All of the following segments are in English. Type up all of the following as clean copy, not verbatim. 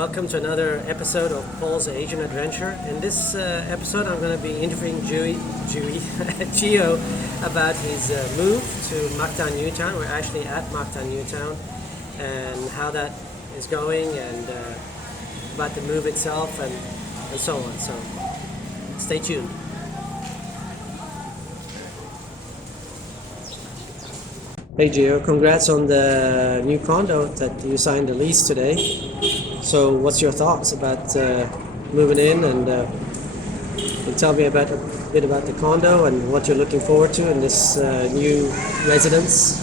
welcome to another episode of Paul's Asian Adventure. In this episode, I'm going to be interviewing Gio about his move to Mactan, Newtown. We're actually at Mactan, Newtown, and how that is going, and about the move itself, and so on. So, stay tuned. Hey Gio, congrats on the new condo that you signed the lease today. So what's your thoughts about moving in, and can you tell me a bit about the condo and what you're looking forward to in this new residence?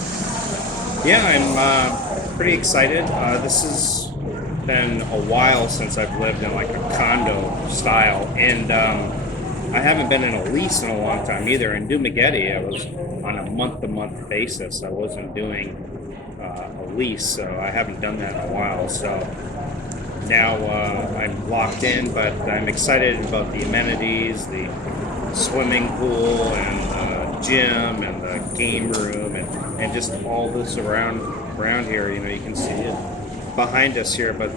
Yeah, I'm pretty excited. This has been a while since I've lived in like a condo style, and I haven't been in a lease in a long time either. In Dumaguete, I was on a month-to-month basis. I wasn't doing a lease, so I haven't done that in a while. So now I'm locked in, but I'm excited about the amenities, the swimming pool and the gym and the game room and just all this around here. You know, you can see it behind us here, but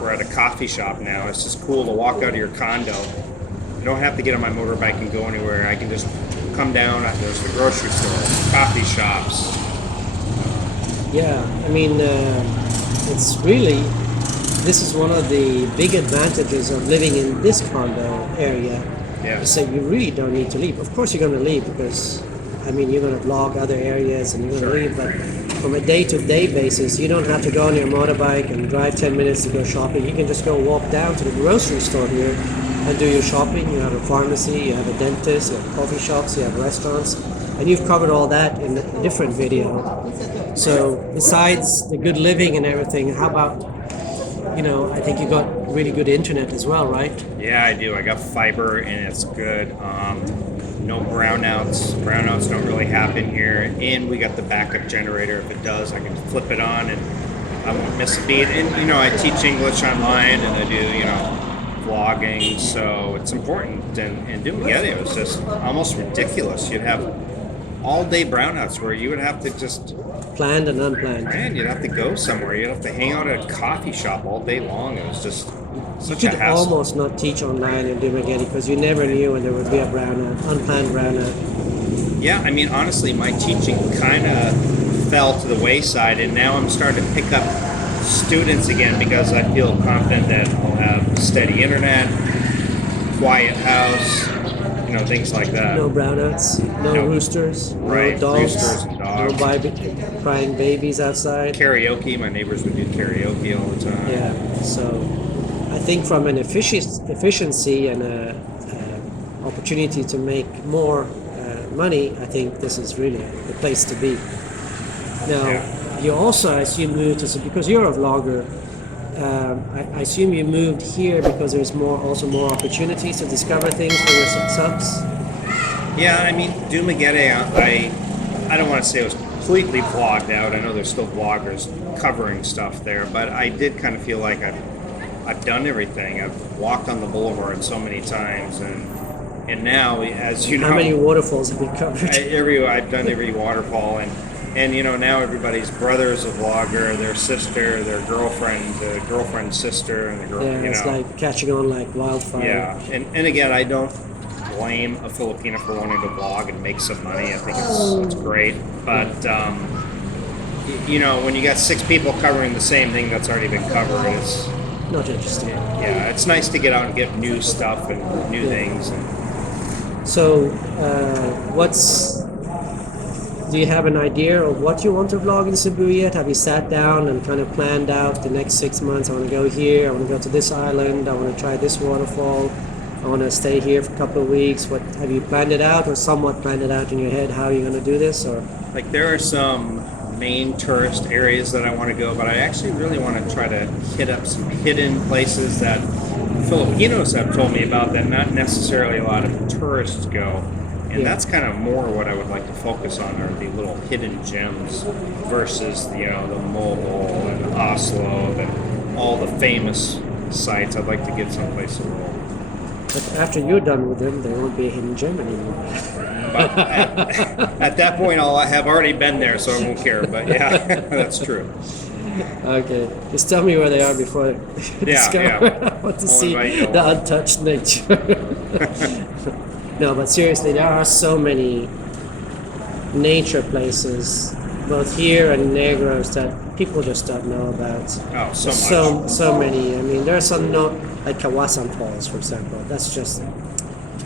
we're at a coffee shop now. It's just cool to walk out of your condo. I don't have to get on my motorbike and go anywhere. I can just come down. There's the grocery store, coffee shops. Yeah, I mean, it's really, this is one of the big advantages of living in this condo area. Yeah. So you really don't need to leave. Of course you're going to leave because, I mean, you're going to vlog other areas and you're going to leave, but from a day-to-day basis, you don't have to go on your motorbike and drive 10 minutes to go shopping. You can just go walk down to the grocery store here and do your shopping. You have a pharmacy, you have a dentist, you have coffee shops, you have restaurants, and you've covered all that in a different video. So besides the good living and everything, how about, you know, I think you got really good internet as well, right? Yeah, I do. I got fiber and it's good. No brownouts. Brownouts don't really happen here. And we got the backup generator. If it does, I can flip it on and I won't miss a beat. And, you know, I teach English online and I do, you know, vlogging, so it's important. And doing it was just almost ridiculous. You'd have all-day brownouts where you would have to just planned and unplanned. And you'd have to go somewhere. You'd have to hang out at a coffee shop all day long. It was just such you a could hassle. almost not teach online in Dumaguete because you never knew when there would be a brownout, unplanned brownout. Yeah, I mean, honestly, my teaching kind of fell to the wayside, and now I'm starting to pick up students again because I feel confident that I'll have steady internet, quiet house, you know, things like that. No brownouts, no roosters, right, no dogs, roosters and dogs. No crying babies outside. Karaoke, my neighbors would do karaoke all the time. Yeah, so I think from an efficiency and a opportunity to make more money, I think this is really the place to be. Now, you also, I assume, moved to, because you're a vlogger, I assume you moved here because there's more opportunities to discover things for your subs? Yeah, I mean, Dumaguete, I don't want to say it was completely vlogged out. I know there's still vloggers covering stuff there, but I did kind of feel like I've done everything. I've walked on the boulevard so many times, and now, as you know, how many waterfalls have you covered? I've done every waterfall, and you know, now everybody's brother is a vlogger, their sister, their girlfriend, the girlfriend's sister, and the girl. Yeah, it's like catching on like wildfire. Yeah, and again, I don't blame a Filipino for wanting to vlog and make some money. I think it's great, but you know, when you got 6 people covering the same thing that's already been covered, it's not interesting. Yeah, it's nice to get out and get new stuff and new things. So, do you have an idea of what you want to vlog in Cebu yet? Have you sat down and kind of planned out the next 6 months? I want to go here, I want to go to this island, I want to try this waterfall, I want to stay here for a couple of weeks. What have you planned it out, or somewhat planned it out in your head? How are you going to do this? Or like, there are some main tourist areas that I want to go, but I actually really want to try to hit up some hidden places that Filipinos have told me about that not necessarily a lot of tourists go. And that's kind of more what I would like to focus on, are the little hidden gems versus, you know, the Mobile and Oslo and all the famous sites. I'd like to get someplace to roll. But after you're done with them, there won't be a hidden gem anymore. But at that point, I'll have already been there, so I won't care. But yeah, that's true. Okay, just tell me where they are before I discover. Yeah. I want to I'll see invite you the along. untouched nature. No, but seriously, there are so many nature places, both here and Negros, that people just don't know about. Oh, so There's much. so many. I mean, there are some no like Kawasan Falls, for example. That's just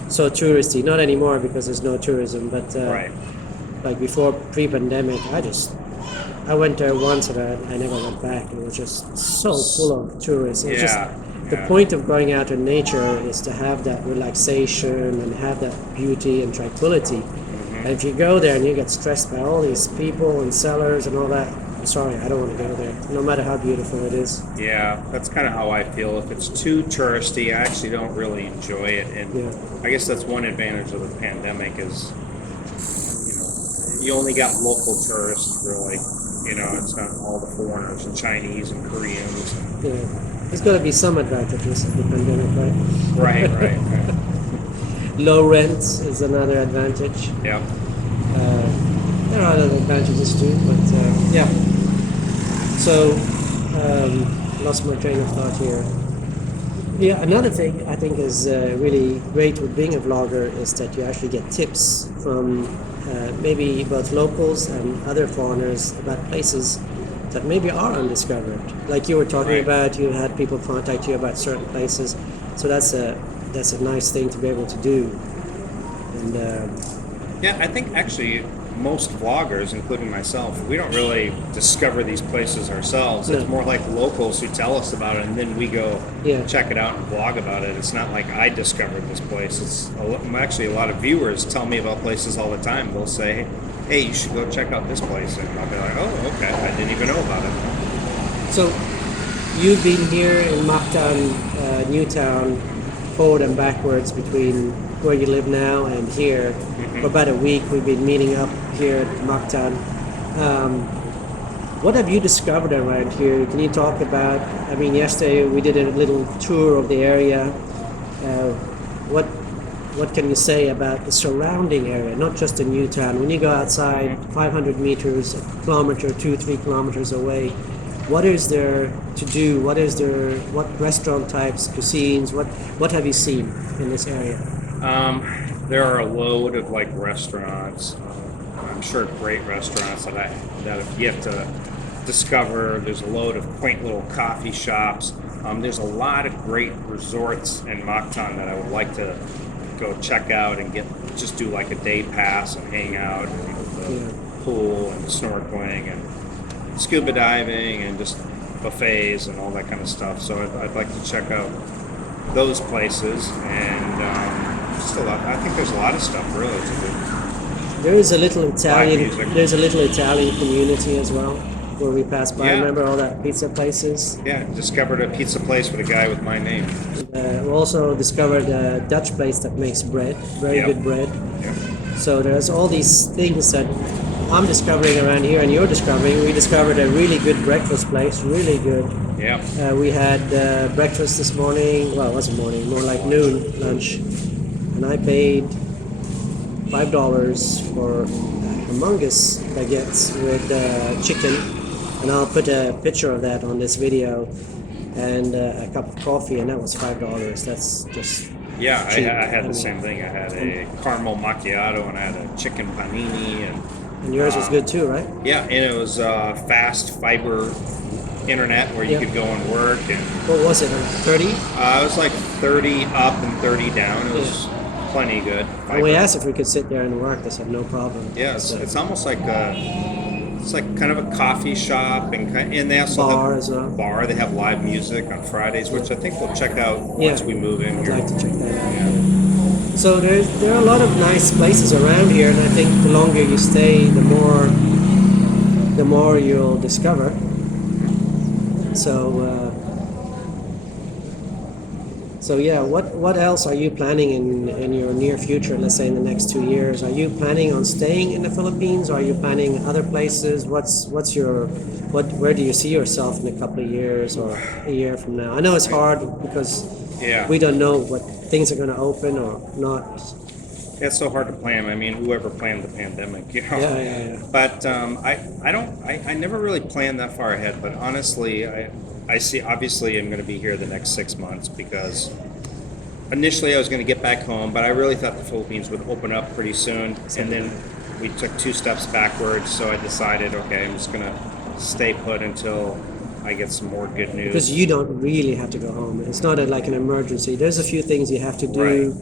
so touristy. Not anymore because there's no tourism, but Right. like before pre-pandemic, I went there once and I never went back. It was just so full of tourists. It was just Yeah. the Yeah. point of going out in nature is to have that relaxation and have that beauty and tranquility. And if you go there and you get stressed by all these people and sellers and all that, I'm sorry, I don't want to go there, no matter how beautiful it is. Yeah, that's kind of how I feel. If it's too touristy, I actually don't really enjoy it. And Yeah. I guess that's one advantage of the pandemic is, you only got local tourists really. It's not all the foreigners and Chinese and Koreans. Yeah. There's got to be some advantages of the pandemic, right? Right. Low rent is another advantage. Yeah. There are other advantages too, but yeah. So, lost my train of thought here. Yeah, another thing I think is really great with being a vlogger is that you actually get tips from maybe both locals and other foreigners about places that maybe are undiscovered. Like you were talking Right. about, you had people contact you about certain places. So that's a nice thing to be able to do. And Yeah, I think actually most vloggers, including myself, we don't really discover these places ourselves. It's No. more like locals who tell us about it, and then we go Yeah. check it out and vlog about it. It's not like I discovered this place. Actually a lot of viewers tell me about places all the time. They'll say, "Hey, you should go check out this place," and I'll be like, "Oh, okay, I didn't even know about it." so you've been here in Mactan, Newtown, forward and backwards between where you live now and here. For about a week, we've been meeting up here at Mactan. What have you discovered around here? Can you talk about? I mean, yesterday we did a little tour of the area. What can you say about the surrounding area, not just in Newtown? When you go outside, 500 meters, a kilometer, 3 kilometers away, what is there to do? What restaurant types, cuisines? What have you seen in this area? There are a load of like restaurants. I'm sure great restaurants that I've yet to discover. There's a load of quaint little coffee shops. There's a lot of great resorts in Mactan that I would like to go check out and just do like a day pass and hang out with the pool and snorkeling and scuba diving and just buffets and all that kind of stuff. So I'd like to check out those places and just a lot. I think there's a lot of stuff really to do. There is a little Italian. music. There's a little Italian community as well, where we passed by. Yeah. Remember all that pizza places? Yeah, discovered a pizza place with a guy with my name. We also discovered a Dutch place that makes bread, very Yep. good bread. Yeah. So there's all these things that I'm discovering around here, and you're discovering. We discovered a really good breakfast place, really good. Yeah. We had breakfast this morning. Well, it wasn't morning, more like noon lunch, and I paid $5 for humongous baguettes with chicken, and I'll put a picture of that on this video, and a cup of coffee, and that was $5. That's just Yeah, I cheap. had the mean, same thing. I had a caramel macchiato and I had a chicken panini And yours was good too, right? yeah, and it was fast fiber internet where you Yeah. could go and work and What was it? 30? it was like 30 up and 30 down. It was plenty good. And we Fiber. asked if we could sit there and work. They said no problem. Yeah, So, it's almost like it's like kind of a coffee shop and they also Bar have as well. bar. They have live music on Fridays, which I think we'll check out Yeah. once we move in I'd here. like to check that out. Yeah. So there are a lot of nice places around here, and I think the longer you stay, the more you'll discover. So yeah, what else are you planning in your near future? Let's say in the next 2 years, are you planning on staying in the Philippines? Or are you planning other places? Where do you see yourself in a couple of years or a year from now? I know it's hard because Yeah. we don't know what things are going to open or not. It's so hard to plan. I mean, whoever planned the pandemic, you know. Yeah. But I never really planned that far ahead. But honestly, I see. Obviously, I'm going to be here the next 6 months because initially I was going to get back home, but I really thought the Philippines would open up pretty soon, and then we took 2 steps backwards. So I decided, okay, I'm just going to stay put until I get some more good news. Because you don't really have to go home. It's not like an emergency. There's a few things you have to do,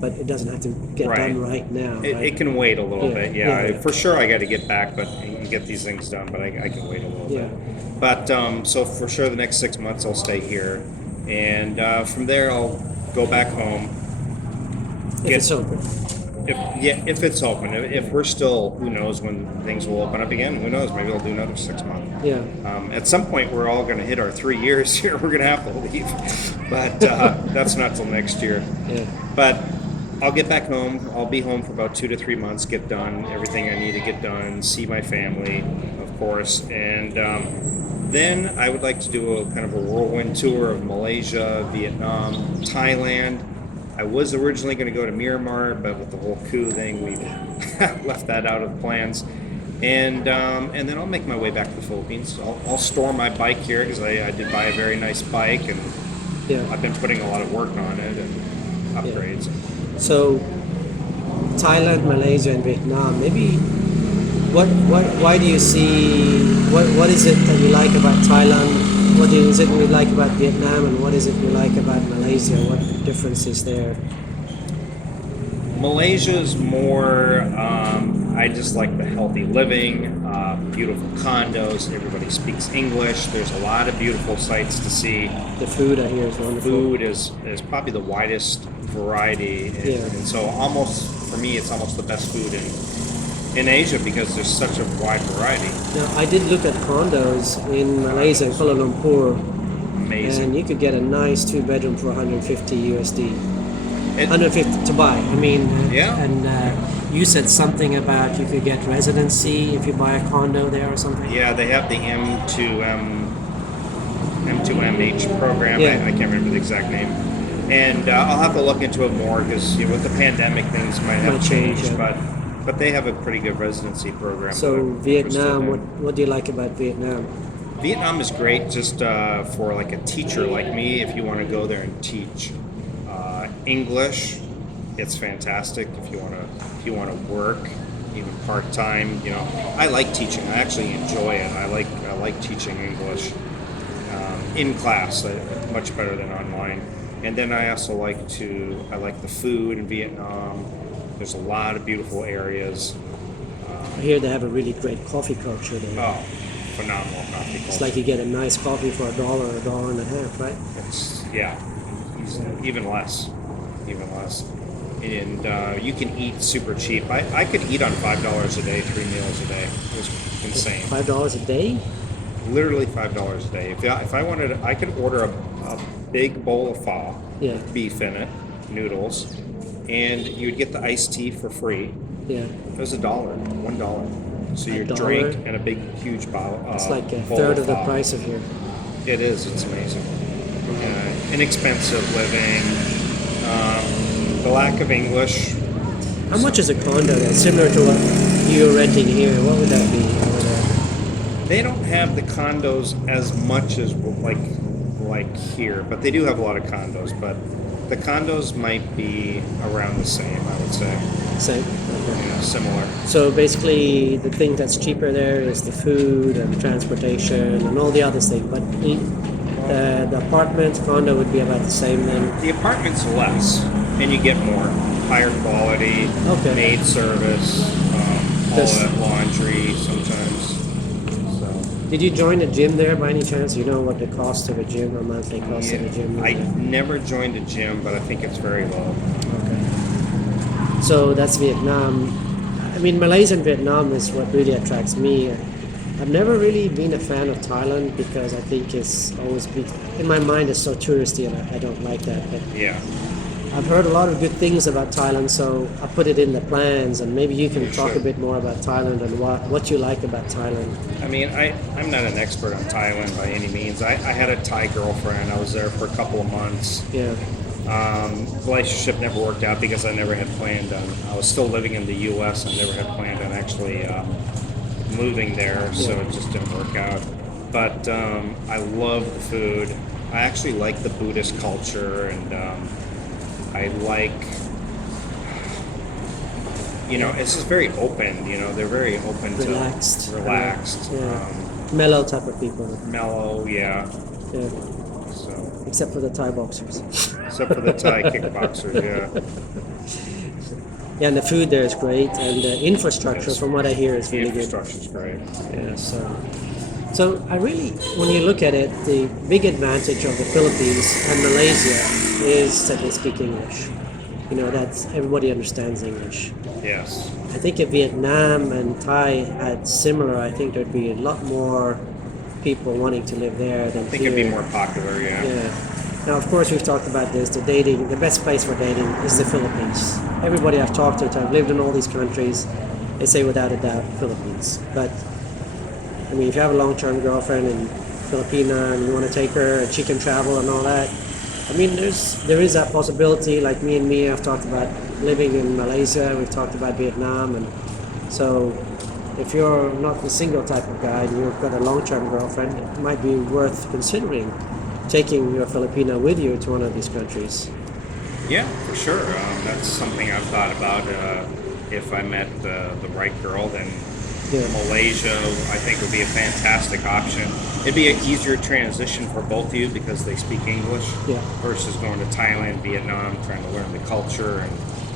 but it doesn't have to get done right now. It can wait a little bit. Yeah. For sure I got to get back, but and get these things done. But I can wait a little bit. But so for sure, the next 6 months I'll stay here, and from there I'll go back home. If it's open. If it's open. If we're still, who knows when things will open up again? Who knows? Maybe I'll do another 6 months. Yeah. At some point, we're all going to hit our 3 years here. We're going to have to leave, but that's not till next year. Yeah. But I'll get back home. I'll be home for about 2 to 3 months. Get done everything I need to get done. See my family, of course, and then I would like to do a kind of a whirlwind tour of Malaysia, Vietnam, Thailand. I was originally going to go to Myanmar, but with the whole coup thing, we left that out of the plans. And then I'll make my way back to the Philippines. I'll store my bike here because I did buy a very nice bike, and I've been putting a lot of work on it and upgrades. Yeah. So Thailand, Malaysia, and Vietnam. Maybe why do you see what is it that you like about Thailand? What is it you like about Vietnam, and what is it you like about Malaysia? What difference is there? Malaysia's more, I just like the healthy living, beautiful condos, everybody speaks English, there's a lot of beautiful sights to see. The food I hear is wonderful. Food is probably the widest variety, and so almost, for me, it's almost the best food in Asia because there's such a wide variety. Now, I did look at condos in Malaysia, in Kuala Lumpur. Amazing. And you could get a nice 2-bedroom for 150 USD. 150 to buy. I mean, and you said something about you could get residency if you buy a condo there or something. Yeah, they have the M2MH program. I can't remember the exact name. And I'll have to look into it more because with the pandemic, things might have changed. But they have a pretty good residency program. So Vietnam, what do you like about Vietnam? Vietnam is great just for like a teacher like me. If you want to go there and teach English, it's fantastic. If you want to work even part time, I like teaching. I actually enjoy it. I like teaching English in class much better than online. And then I also like the food in Vietnam. There's a lot of beautiful areas. I hear they have a really great coffee culture there. Oh, phenomenal coffee culture. It's like you get a nice coffee for $1 or $1.50, right? Even less. And you can eat super cheap. I could eat on $5 a day, 3 meals a day. It was insane. $5 a day? Literally $5 a day. If I wanted, I could order a big bowl of pho, beef in it, noodles, and you'd get the iced tea for free. Yeah. It was $1. So your drink and a big, huge bowl. It's like a third of the price of here. It is. It's amazing. Inexpensive living. The lack of English. How much is a condo that's similar to what you're renting here? What would that be? They don't have the condos as much as like here, but they do have a lot of condos. But the condos might be around the same, I would say. Same? Okay. Similar. So basically, the thing that's cheaper there is the food and the transportation and all the other things. But the apartment, condo would be about the same then? The apartment's less, and you get more. Higher quality, maid service, all that laundry sometimes. Did you join a gym there by any chance? You know what the cost of a gym or monthly cost of a gym is? I never joined a gym, but I think it's very low. Okay. So that's Vietnam. I mean, Malaysia and Vietnam is what really attracts me. I've never really been a fan of Thailand because I think it's always been, in my mind, it's so touristy and I don't like that. But I've heard a lot of good things about Thailand, so I put it in the plans, and maybe you can talk a bit more about Thailand and what you like about Thailand. I mean, I'm not an expert on Thailand by any means. I had a Thai girlfriend. I was there for a couple of months. Yeah. Relationship never worked out because I never had planned on. I was still living in the U.S. I never had planned on actually moving there, so it just didn't work out. But I love the food. I actually like the Buddhist culture, and I like, it's just very open. They're very open Relaxed. to relaxed, Mellow type of people. mellow. Yeah. Yeah. So Except for the Thai boxers. except for the Thai kickboxers, yeah. Yeah, and the food there is great, and the infrastructure, from what I hear, is The really good. infrastructure's great. Yeah, so I really, when you look at it, the big advantage of the Philippines and Malaysia is that they speak English. That's everybody understands English. Yes. I think if Vietnam and Thai had similar, I think there'd be a lot more people wanting to live there than I think here. it'd be more popular, yeah. Yeah. Now, of course, we've talked about this. The best place for dating is the Philippines. Everybody I've talked to, I've lived in all these countries, they say without a doubt Philippines. But I mean, if you have a long-term girlfriend in Filipina and you want to take her and she can travel and all that, I mean, there is that possibility. Like me and Mia have talked about living in Malaysia. We've talked about Vietnam, and so if you're not the single type of guy and you've got a long-term girlfriend, it might be worth considering taking your Filipina with you to one of these countries. Yeah, for sure. That's something I've thought about. If I met the right girl, then Malaysia, I think, would be a fantastic option. It'd be an easier transition for both of you because they speak English versus going to Thailand, Vietnam, trying to learn the culture and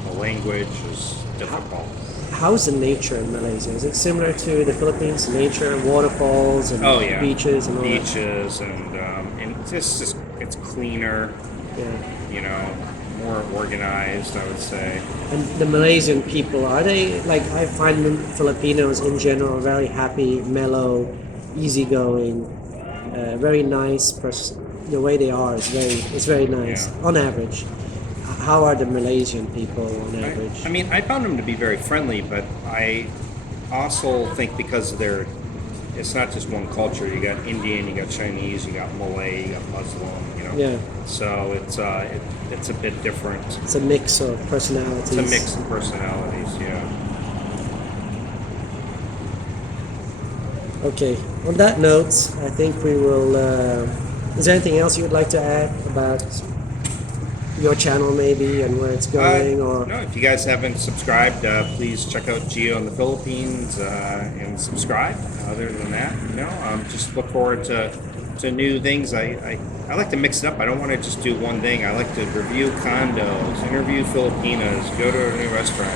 the language is difficult. How's the nature in Malaysia? Is it similar to the Philippines? Nature, waterfalls, and beaches, and all beaches, and it's cleaner. Yeah. More organized, I would say. And the Malaysian people, are they like? I find them Filipinos in general very happy, mellow, easygoing, very nice person. The way they are is very nice on average. How are the Malaysian people on average? I mean, I found them to be very friendly, but I also think because it's not just one culture. You got Indian, you got Chinese, you got Malay, you got Muslim. Yeah. So it's a bit different. It's a mix of personalities. It's a mix of personalities. Yeah. Okay. On that note, I think we will. Is there anything else you would like to add about your channel, maybe, and where it's going? Or no, if you guys haven't subscribed, please check out Geo in the Philippines and subscribe. Other than that, just look forward to new things. I like to mix it up. I don't want to just do one thing. I like to review condos, interview Filipinas, go to a new restaurant,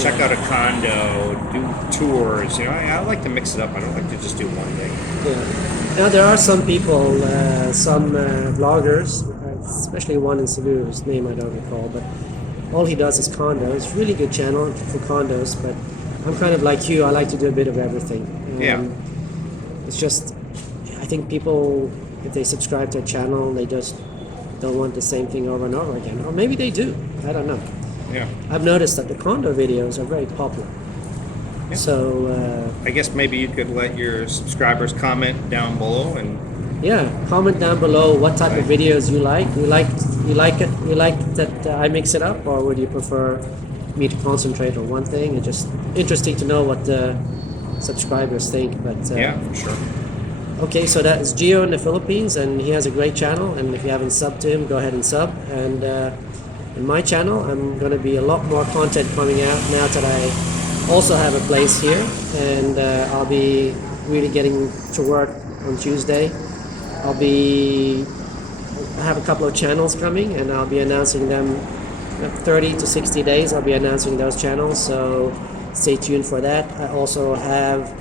check out a condo, do tours. I like to mix it up. I don't like to just do one thing. Yeah. Now there are some people, some vloggers, especially one in Cebu, whose name I don't recall, but all he does is condos. Really good channel for condos, but I'm kind of like you. I like to do a bit of everything. It's just, I think people, if they subscribe to a channel, they just don't want the same thing over and over again. Or maybe they do. I don't know. Yeah. I've noticed that the condo videos are very popular. Yeah. So I guess maybe you could let your subscribers comment down below and comment down below what type of videos you like. You like that I mix it up, or would you prefer me to concentrate on one thing? It's just interesting to know what the subscribers think. But for sure. Okay, so that is Gio in the Philippines, and he has a great channel, and if you haven't subbed to him, go ahead and sub. And in my channel, I'm going to be a lot more content coming out now that I also have a place here, and I'll be really getting to work on Tuesday. I have a couple of channels coming, and I'll be announcing them 30 to 60 days. I'll be announcing those channels, so stay tuned for that. I also have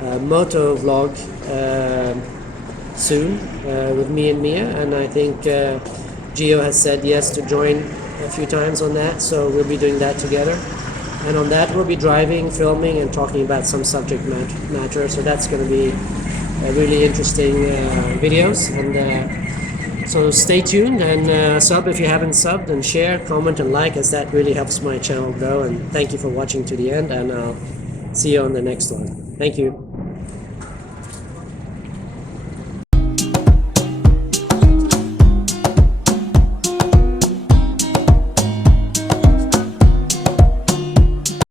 a moto vlog soon with me and Mia, and I think Gio has said yes to join a few times on that, so we'll be doing that together. And on that we'll be driving, filming, and talking about some subject matter, so that's going to be really interesting videos. And so stay tuned and sub if you haven't subbed, and share, comment, and like, as that really helps my channel grow. And thank you for watching to the end, and I'll see you on the next one. Thank you.